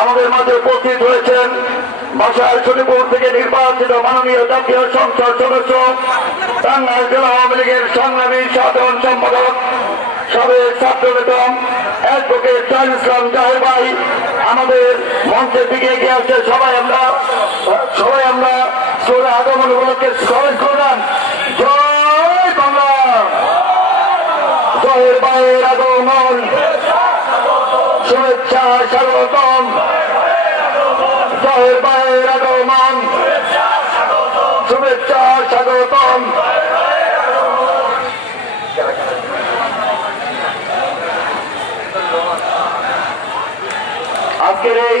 আমাদের মাঝে উপস্থিত হয়েছেন বাসার শনিপুর থেকে নির্বাচিত মাননীয় জাতীয় সংসদ সদস্য, টাঙ্গাইল জেলা আওয়ামী লীগের সংগ্রামী সাধারণ সম্পাদক সাবেক ছাত্র নেতা, অ্যাডভোকেট চাল ইসলাম জাহের ভাই, আমাদের মঞ্চের দিকে এগিয়ে আসছে সবাই আমরা। সবাই আমরা চলে আগমন উপলক্ষে সবাই জয়ের ভাইয়ের আগমন। শুভেচ্ছা স্বাগতম। জয়ের ভাইয়ের আগমন। শুভেচ্ছা স্বাগতম। আজকের এই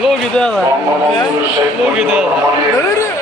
Look at that. Look at that.